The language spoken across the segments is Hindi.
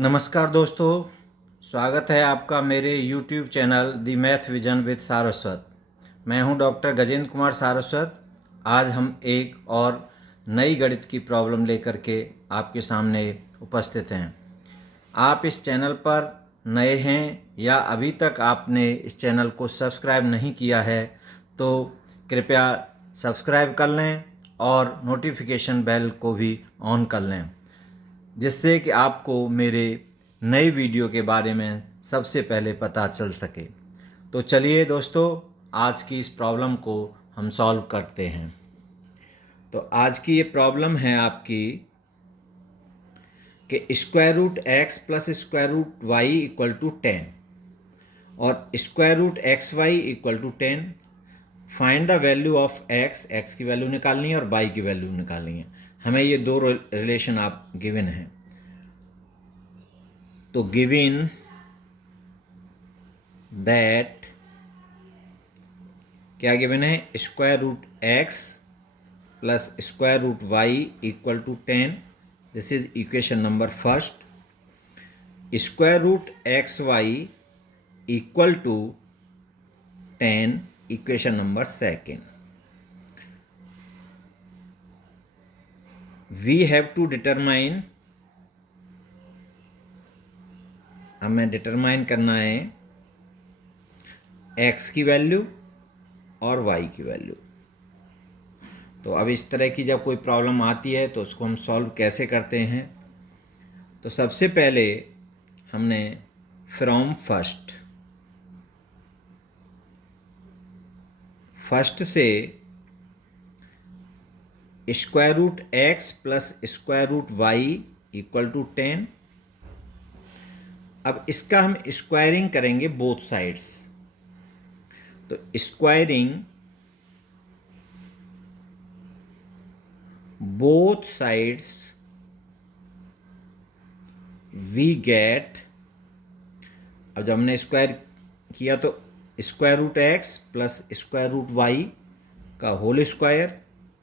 नमस्कार दोस्तों, स्वागत है आपका मेरे YouTube channel the math vision with Saraswat. मैं हूं डॉक्टर गजेंद्र कुमार सारस्वत। आज हम एक और नई गणित की प्रॉब्लम लेकर के आपके सामने उपस्थित हैं। आप इस चैनल पर नए हैं या अभी तक आपने इस चैनल को सब्सक्राइब नहीं किया है तो कृपया सब्सक्राइब कर लें और नोटिफिकेशन बेल को भी ऑन कर लें, जिससे कि आपको मेरे नई वीडियो के बारे में सबसे पहले पता चल सके। तो चलिए दोस्तों, आज की इस प्रॉब्लम को हम सॉल्व करते हैं। तो आज की ये प्रॉब्लम है आपकी कि square root x plus square root Y equal to 10 और square root x y equal to 10। Find the value of x, x की वैल्यू निकालनी है और वाई की वैल्यू निकालनी है। हमें ये दो रिलेशन आप गिवन हैं। तो गिवन दैट क्या गिवन है, square root x plus square root Y equal to 10। This is equation number first. Square root x y equal to 10, equation number second. We have to determine, हमें डिटरमाइन करना है एक्स की वैल्यू और वाई की वैल्यू। तो अब इस तरह की जब कोई प्रॉब्लम आती है तो उसको हम सॉल्व कैसे करते हैं। तो सबसे पहले हमने फ्रॉम फर्स्ट से square root x plus square root Y equal to 10। अब इसका हम स्क्वायरिंग करेंगे बोथ साइड्स। तो squaring both sides we get, अब जब हमने स्क्वायर किया तो square root x plus square root Y का होल स्क्वायर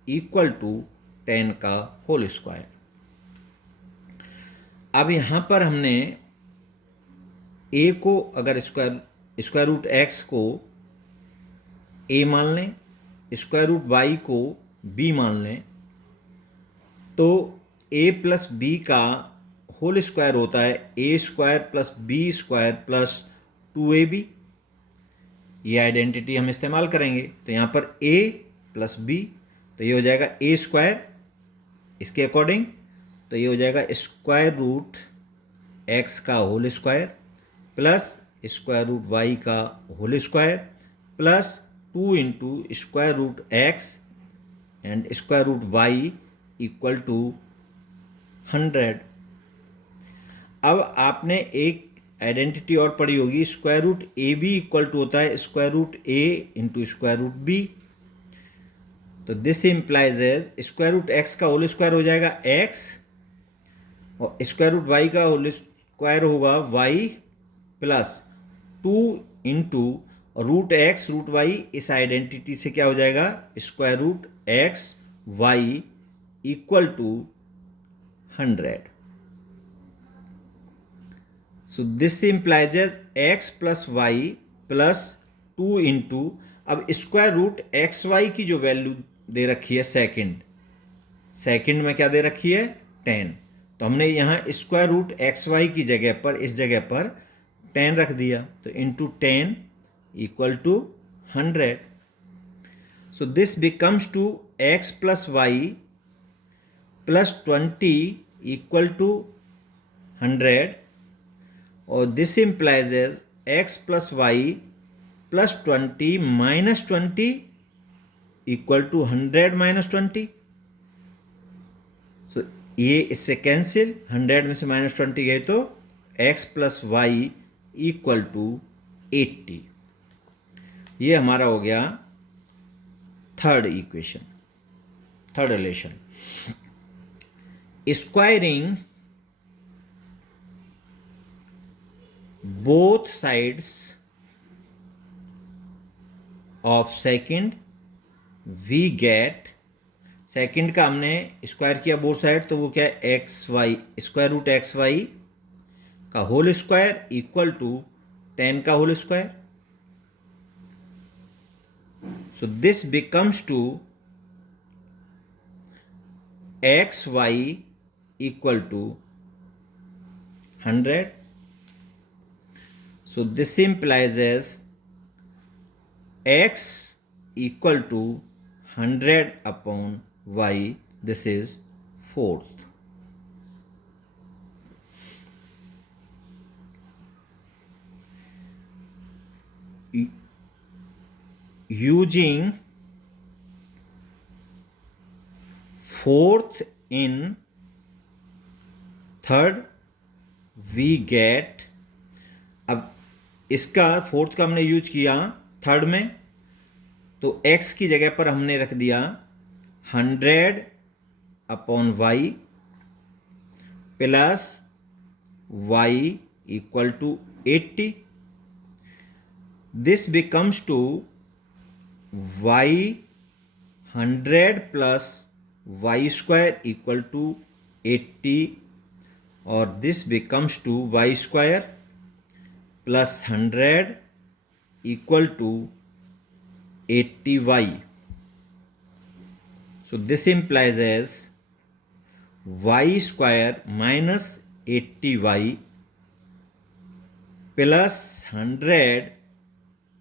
इक्वल टू 10 का होल स्क्वायर। अब यहाँ पर हमने ए को, अगर स्क्वायर रूट एक्स को ए मान लें, स्क्वायर रूट वाई को बी मान लें, तो ए प्लस बी का होल स्क्वायर होता है A square plus B square plus 2ab। ये आइडेंटिटी हम इस्तेमाल करेंगे। तो यहाँ पर a प्लस बी, तो ये हो जाएगा ए स्क्वायर इसके अकॉर्डिंग। तो ये हो जाएगा स्क्वायर रूट एक्स का whole square plus square root Y का whole square plus 2 into square root X and square root Y equal to 100। अब आपने एक आइडेंटिटी और पढ़ी होगी, square root A B equal to होता है square root A into square root B. तो this implies as square root X का होल स्क्वायर हो जाएगा एक्स और स्क्वायर रूट वाई का होल स्क्वायर होगा y plus 2 into root x root y. इस आइडेंटिटी से क्या हो जाएगा, square root x y equal to 100। So this implies as x plus y plus 2 into, अब स्क्वायर रूट एक्स वाई की जो वैल्यू दे रखी है सेकंड में क्या दे रखी है 10। तो हमने यहाँ स्क्वायर रूट एक्स वाई की जगह पर, इस जगह पर 10 रख दिया। तो into 10 equal to 100। So this becomes to x plus y plus 20 equal to 100 और this implies as x plus y plus 20 minus 20 equal to 100 minus 20। सो ये इससे कैंसिल, 100 में से माइनस 20 गए तो x plus y equal to 80। ये हमारा हो गया थर्ड इक्वेशन, थर्ड रिलेशन। स्क्वायरिंग both sides of second we get, second का हमने स्क्वायर किया बोथ साइड, तो वो क्या है x y, square root x y का होल स्क्वायर इक्वल टू 10 का whole square. So this becomes to xy equal to 100. So this implies as x equal to 100 upon y. This is fourth. Using fourth in third we get, अब इसका फोर्थ का हमने यूज किया थर्ड में, तो x की जगह पर हमने रख दिया 100 upon y plus y equal to 80. This becomes to y 100 plus y square equal to 80, और this becomes to y square plus 100 equal to 80y. So this implies as y square minus 80y plus 100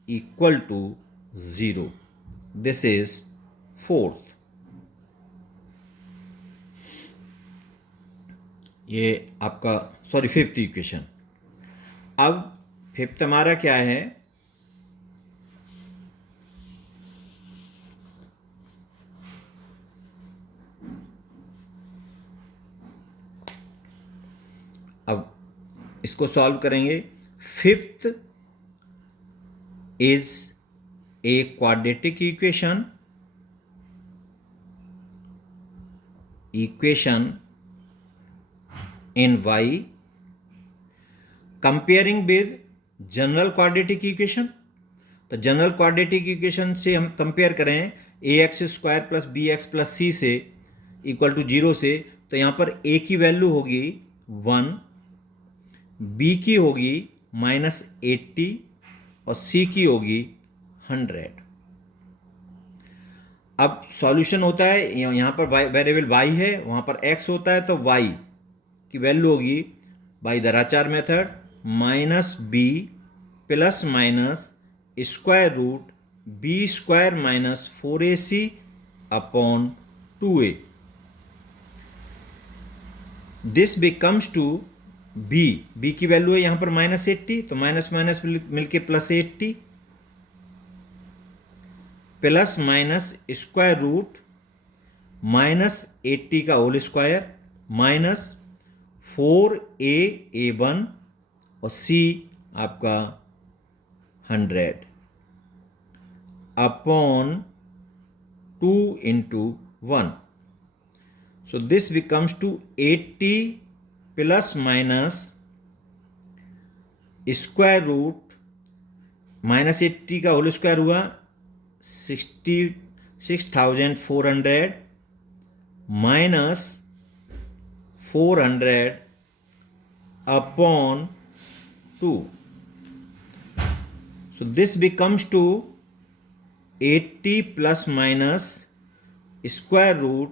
equal to 0. This is fourth. ये आपका फिफ्थ इक्वेशन. अब फिफ्थ हमारा क्या है, अब इसको सॉल्व करेंगे. Fifth is a quadratic equation in y comparing with general quadratic equation. तो जनरल क्वाड्रेटिक इक्वेशन से हम कंपेयर करें A X square plus B X plus C से इक्वल टू 0 से, तो यहाँ पर ए की वैल्यू होगी 1, बी की होगी -80 और सी की होगी 100. अब सॉल्यूशन होता है, यहाँ पर वेरिएबल y है, वहाँ पर x होता है, तो y की वैल्यू होगी बाई दराचार method -b plus minus square root b square minus 4ac upon 2a. This becomes to b की वैल्यू है यहाँ पर -80, तो माइनस माइनस मिलके +80 प्लस माइनस स्क्वायर रूट -80 का होल स्क्वायर माइनस 4a1 और c आपका 100 upon 2 into 1. So this becomes to 80 plus minus square root -80 का होल स्क्वायर हुआ 66,400 minus 400 upon 2. So this becomes to 80 plus minus square root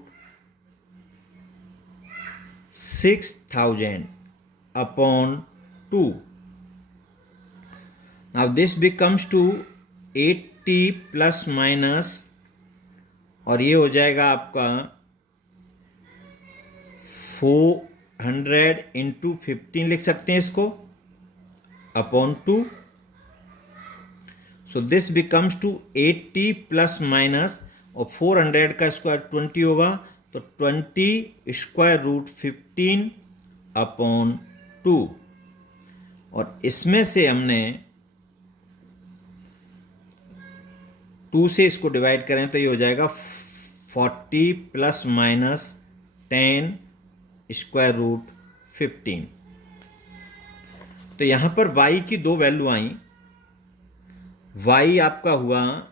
6,000 upon 2. Now this becomes to 80 plus minus, और ये हो जाएगा आपका 400 इंटू 15 लिख सकते हैं इसको upon 2. So this becomes to 80 plus minus, और 400 का स्क्वायर 20 होगा, तो 20 स्क्वायर रूट 15 अपॉन 2. और इसमें से हमने 2 से इसको डिवाइड करें तो ये हो जाएगा 40 प्लस माइनस 10 स्क्वायर रूट 15. तो यहाँ पर y की दो वैल्यू आई. y आपका हुआ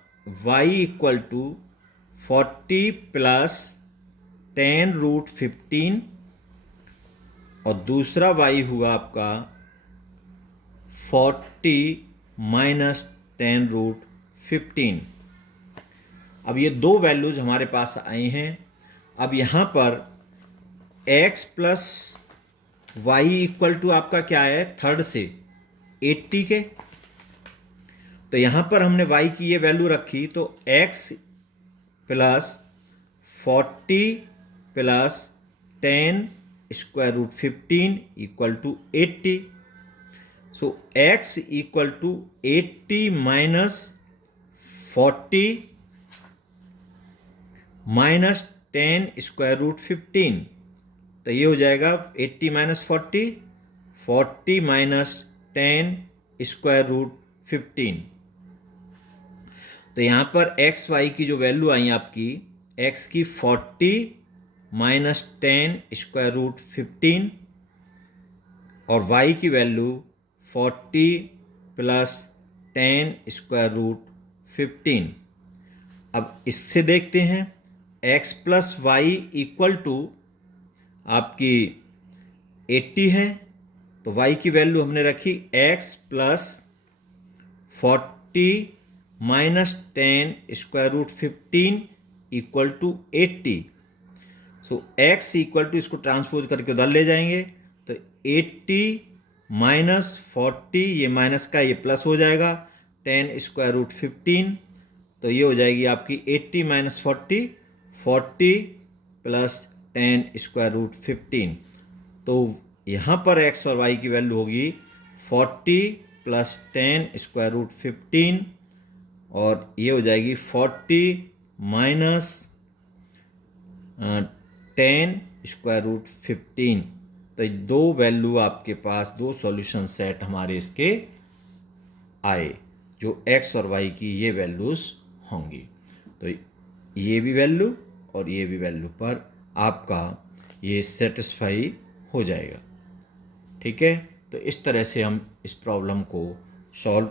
y equal to 40 plus 10 root 15, और दूसरा y हुआ आपका 40 माइनस 10√15। अब ये दो वैल्यूज हमारे पास आई हैं। अब यहाँ पर x plus y equal to आपका क्या है, थर्ड से 80 के। तो यहाँ पर हमने y की ये वैल्यू रखी, तो x plus 40 plus 10√15 equal to 80। So x equal to 80 minus 40 minus 10√15। तो ये हो जाएगा 80 माइनस 40, 40 माइनस 10√15। तो यहाँ पर एक्स वाई की जो वैल्यू आई आपकी, एक्स की 40 माइनस 10√15 और वाई की वैल्यू 40 प्लस 10√15। अब इससे देखते हैं, x plus y equal to आपकी 80 है, तो y की वैल्यू हमने रखी x plus 40 minus 10√15 equal to 80। So x equal to, इसको ट्रांसपोज करके उधर ले जाएंगे, तो 80 माइनस 40, ये माइनस का ये प्लस हो जाएगा, 10√15। तो ये हो जाएगी आपकी 80 माइनस 40, 40 प्लस 10√15। तो यहाँ पर x और y की वैल्यू होगी 40 प्लस 10√15 और ये हो जाएगी 40 माइनस 10√15। तो दो वैल्यू आपके पास, दो सॉल्यूशन सेट हमारे इसके आए, जो x और y की ये वैल्यूज़ होंगी। तो ये भी वैल्यू और ये भी वैल्यू पर आपका ये सेटिस्फाई हो जाएगा। ठीक है, तो इस तरह से हम इस प्रॉब्लम को सॉल्व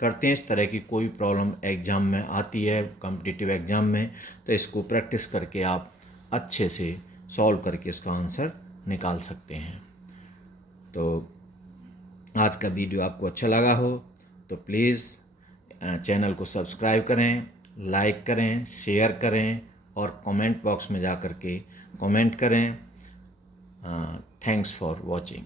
करते हैं। इस तरह की कोई प्रॉब्लम एग्ज़ाम में आती है, कॉम्पिटिटिव एग्ज़ाम में, तो इसको प्रैक्टिस करके आप अच्छे से सॉल्व करके उसका आंसर निकाल सकते हैं। तो आज का वीडियो आपको अच्छा लगा हो तो प्लीज़ चैनल को सब्सक्राइब करें, लाइक करें, शेयर करें और कमेंट बॉक्स में जा कर के कमेंट करें। Thanks for watching.